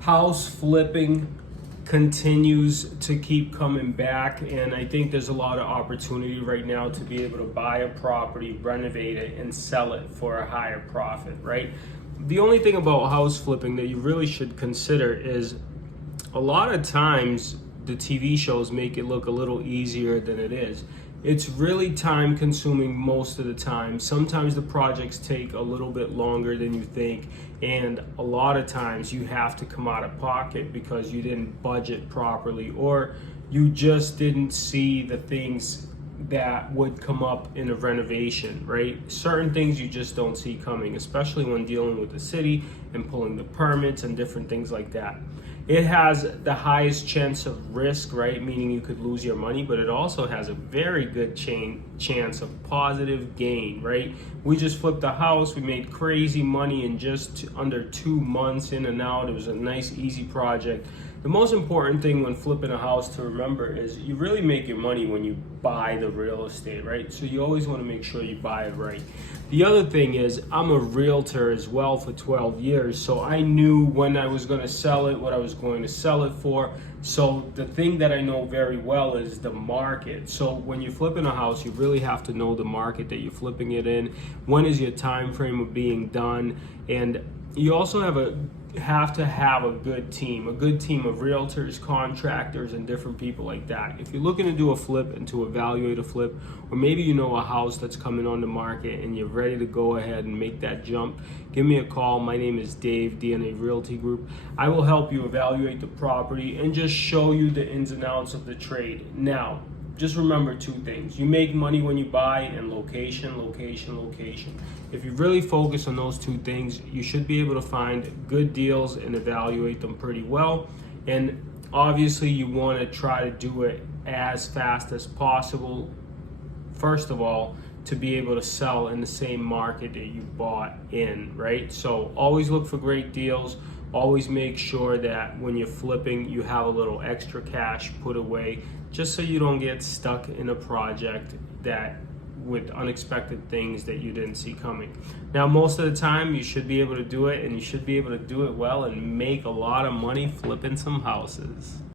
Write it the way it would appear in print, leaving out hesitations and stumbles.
House flipping continues to keep coming back, and I think there's a lot of opportunity right now to be able to buy a property, renovate it, and sell it for a higher profit, right? The only thing about house flipping that you really should consider is a lot of times the TV shows make it look a little easier than it is. It's really time consuming most of the time. Sometimes the projects take a little bit longer than you think, and a lot of times you have to come out of pocket because you didn't budget properly, or you just didn't see the things that would come up in a renovation, right? Certain things you just don't see coming, especially when dealing with the city and pulling the permits and different things like that. It has the highest chance of risk, right? Meaning you could lose your money, but it also has a very good chance of positive gain, right? We just flipped a house. We made crazy money in just under 2 months, in and out. It was a nice, easy project. The most important thing when flipping a house to remember is you really make your money when you buy the real estate, right? So you always want to make sure you buy it right. The other thing is, I'm a realtor as well for 12 years, so I knew when I was going to sell it, what I was going to sell it for. So the thing that I know very well is the market. So when you're flipping a house, you really have to know the market that you're flipping it in. When is your time frame of being done? And you also have to have a good team of realtors, contractors, and different people like that. If you're looking to do a flip and to evaluate a flip, or maybe you know a house that's coming on the market and you're ready to go ahead and make that jump, give me a call. My name is Dave, DNA Realty Group. I will help you evaluate the property and just show you the ins and outs of the trade. Now, just remember 2 things. You make money when you buy, and location, location, location. If you really focus on those 2 things, you should be able to find good deals and evaluate them pretty well. And obviously you want to try to do it as fast as possible, first of all, to be able to sell in the same market that you bought in, right? So always look for great deals. Always make sure that when you're flipping, you have a little extra cash put away, just so you don't get stuck in a project that with unexpected things that you didn't see coming. Now, most of the time, you should be able to do it, and you should be able to do it well and make a lot of money flipping some houses.